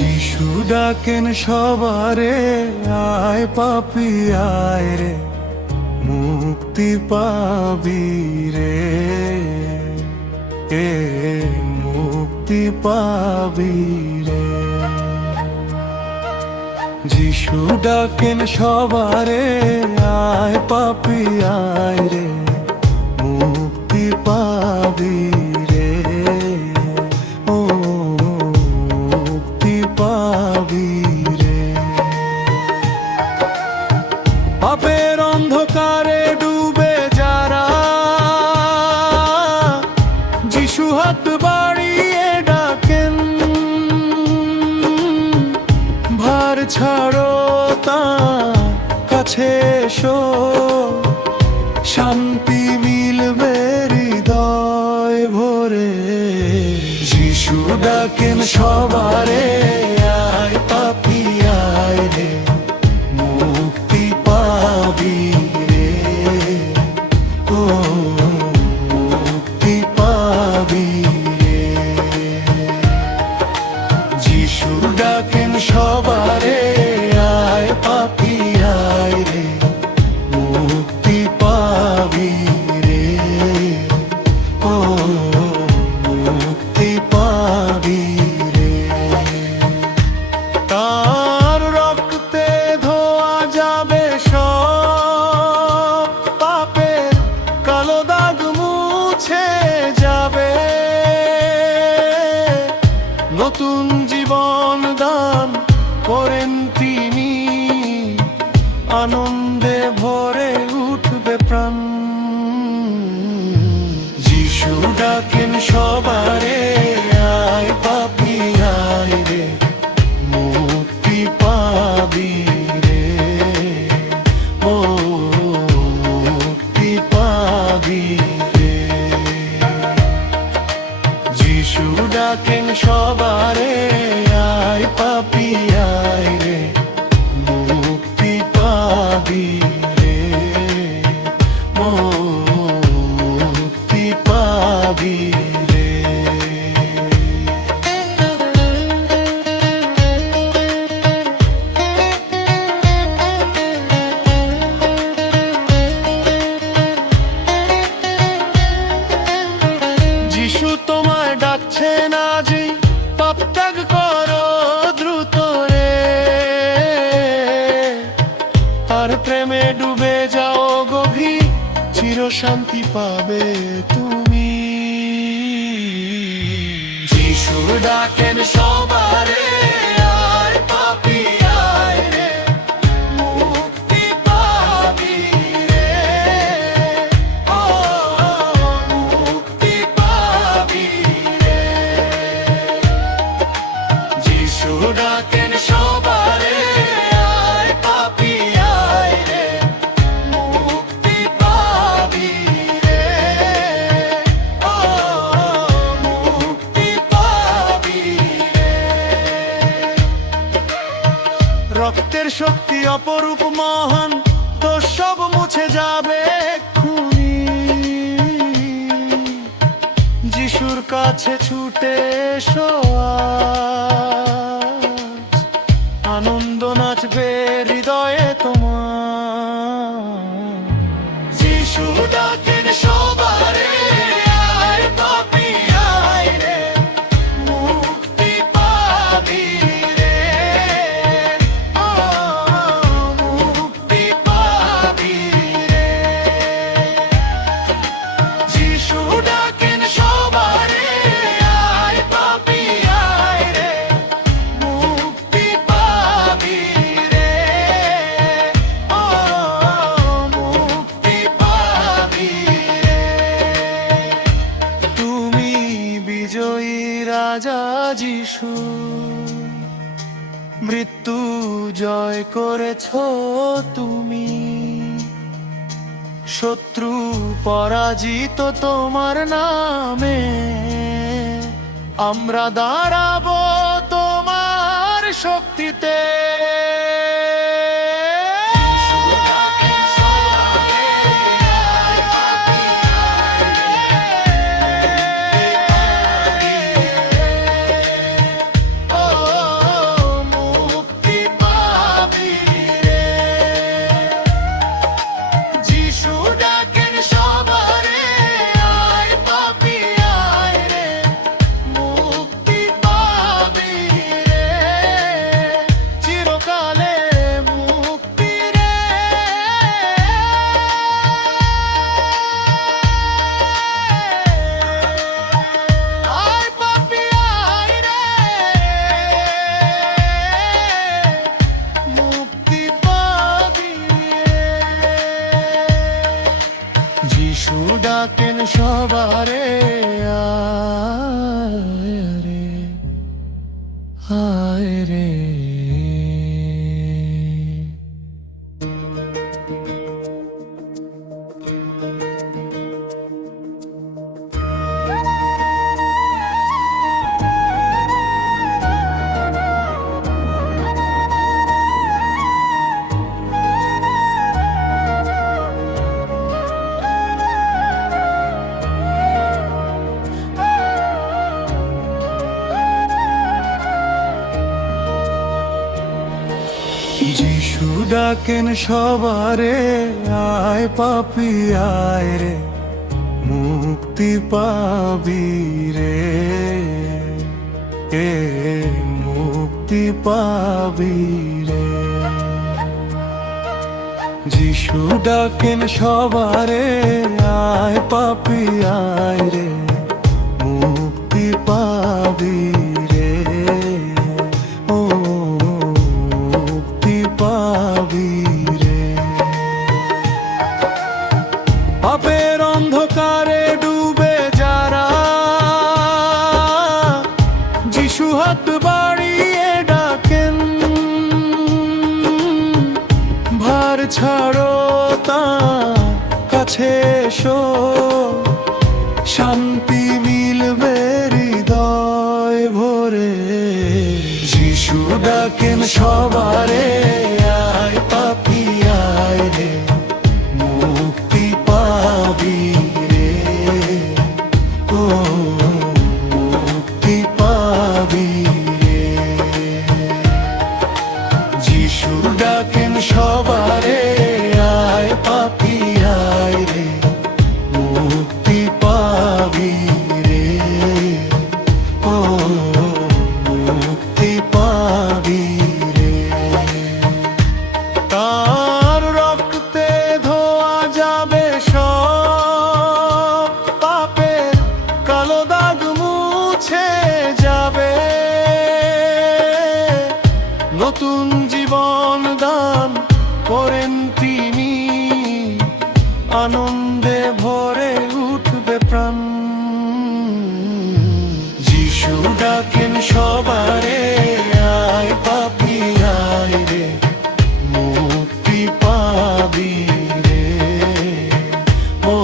যিশু ডাকেন সবারে, আয় পাপী আয় রে, মুক্তি পাবি রে, মুক্তি পাবি রে। যিশু ডাকেন সবারে, আয় পাপী আয় রে, মুক্তি পাবি রে, ও মুক্তি পাবি রে। পাপের অন্ধকারে ডুবে যারা, যিশু হাত বাড়িয়ে ডাকেন, ভার ছাড়ো তার কাছে এসো, শান্তি মিলবে হৃদয় ভরে। যিশু ডাকেন সবারে, আয় পাপী আয় রে, মুক্তি পাবি রে, ও মুক্তি পাবি রে। যিশু ডাকেন সবারে, আয় পাপী আয় রে, মুক্তি পাবি রে, ও মুক্তি পাবি রে। তার রক্তে ধোয়া যাবে সব পাপের কালো দাগ, মুছে যাবে, নতুন জীবন দান করেন তিনি, আনন্দে ভরে উঠবে প্রাণ। যিশু ডাকেন সবারে, আয় পাপী আয় রে, মুক্তি পাবি রে, ও মুক্তি পাবি রে। যিশু ডাকেন সবারে, আয় পাপী আয় রে, মুক্তি পাবি রে, ও মুক্তি পাবি রে। যিশু তোমায় ডাকছেন আজি, পাপ ত্যাগ করো দ্রুত রে, তার প্রেমে ডুবে যাও গভীর, চির শান্তি পাবে তুমি। যিশু ডাকেন সবারে, আয় পাপী আয় রে, মুক্তি পাবি রে, ও মুক্তি পাবি রে। যিশু ডাকেন সবারে, আয় পাপী আয় রে, মুক্তি পাবি রে, ও মুক্তি পাবি রে। রক্তের শক্তি অপরূপ মহান, তো সব মুছে যাবে এক্ষুনি। যিশুর কাছে ছুটে এসো আজ, আনন্দ নাচবে হৃদয়ে তোমার। যিশু ডাকেন সবারে, আয় পাপী আয় রে, মুক্তি পাবি রে, ও মুক্তি পাবি রে। যিশু ডাকেন সবারে, আয় পাপী আয় রে, মুক্তি পাবি রে, ও মুক্তি পাবি রে। তুমি বিজয়ী রাজা যিশু, মৃত্যু জয় করেছ তুমি, শত্রু পরাজিত তোমার নামে। আমরা দাঁড়াবো তোমার শক্তিতে। ডাকেন সবারে, আয় রে আয় রে। যিশু ডাকেন সবারে, আয় পাপী আয় রে, মুক্তি পাবি রে, মুক্তি পাবি রে। যিশু ডাকেন সবারে, আয় পাপী আয় রে, মুক্তি পাবি রে, ও মুক্তি পাবি রে। পাপের অন্ধকারে ডুবে যারা, যিশু হাত বাড়িয়ে ডাকেন, ভার ছাড়ো তার কাছে এসো, শান্তি মিলবে হৃদয় ভরে। যিশু ডাকেন সবারে, আয় পাপী আয় রে, মুক্তি পাবি রে, ও মুক্তি পাবি রে। যিশু ডাকেন সবারে, আয় পাপী আয় রে, মুক্তি পাবি রে, ও মুক্তি পাবি রে। তার রক্তে ধোয়া যাবে সব পাপের কালো দাগ, মুছে যাবে, নতুন জীবন দান করেন তিনি, আনন্দে ভরে উঠবে প্রাণ। যিশু ডাকেন সবারে, আয় পাপী আয় রে, মুক্তি পাবি রে, ও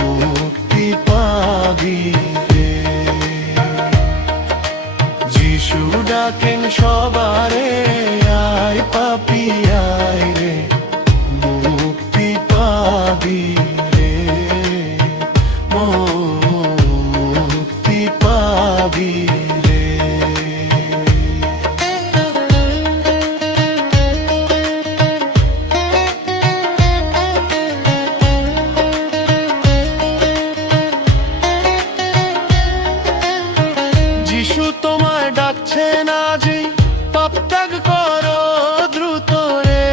মুক্তি পাবি রে। যিশু ডাকেন সবারে, আয় পাপী আয় রে, মুক্তি পাবি রে, ও মুক্তি পাবি রে। যিশু তোমায় ডাকছেন আজি, পাপ ত্যাগ করো দ্রুত রে,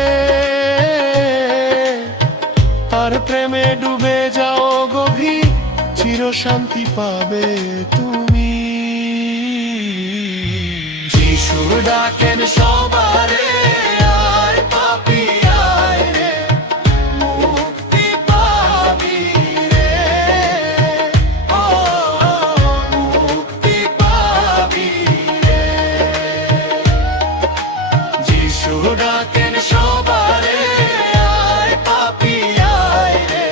তার প্রেমে ডুবে যাও গভীর, চির শান্তি পাবে তুমি। যিশু ডাকেন সবারে, আয় পাপী আয় রে, মুক্তি পাবি রে, ও মুক্তি পাবি রে। যিশু ডাকেন সবারে, আয় পাপী আয় রে,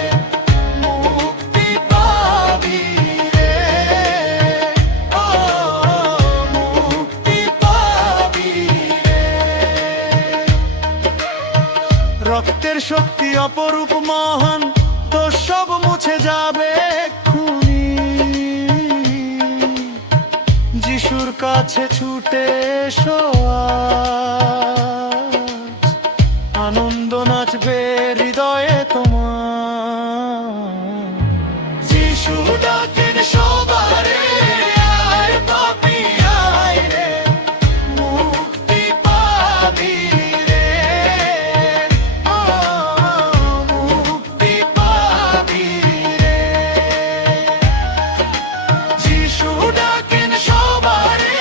মুক্তি পাবি রে, ও মুক্তি পাবি রে। রক্তের শক্তি অপরূপ মহান, তো সব মুছে যাবে এক্ষুনি। যিশুর কাছে ছুটে এসো আজ, আনন্দ নাচবে হৃদয়ে তোমার। যিশু ডাকেন সবারে, আয় পাপী আয় রে, মুক্তি পাবি রে, ও মুক্তি পাবি রে। যিশু ডাকেন সবারে,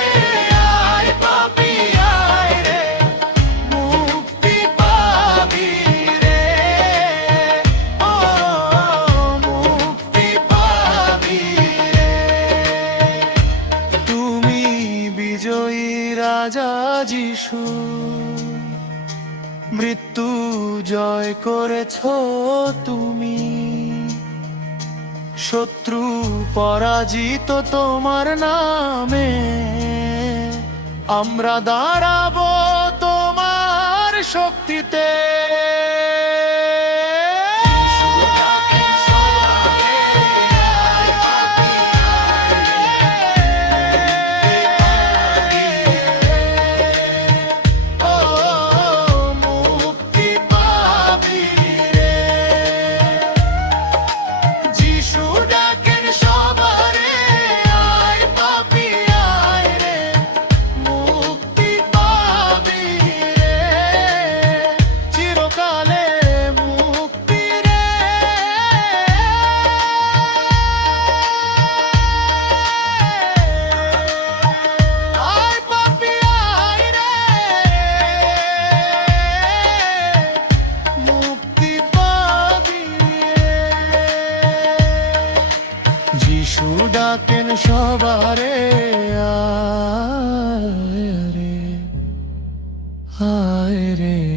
আয় পাপী আয় রে, রাজা যিশু, মৃত্যু জয় করেছ তুমি, শত্রু পরাজিত তোমার নামে, আমরা দাঁড়াবো তোমার শক্তিতে। যিশু ডাকেন সবারে, আয় রে, আয় রে।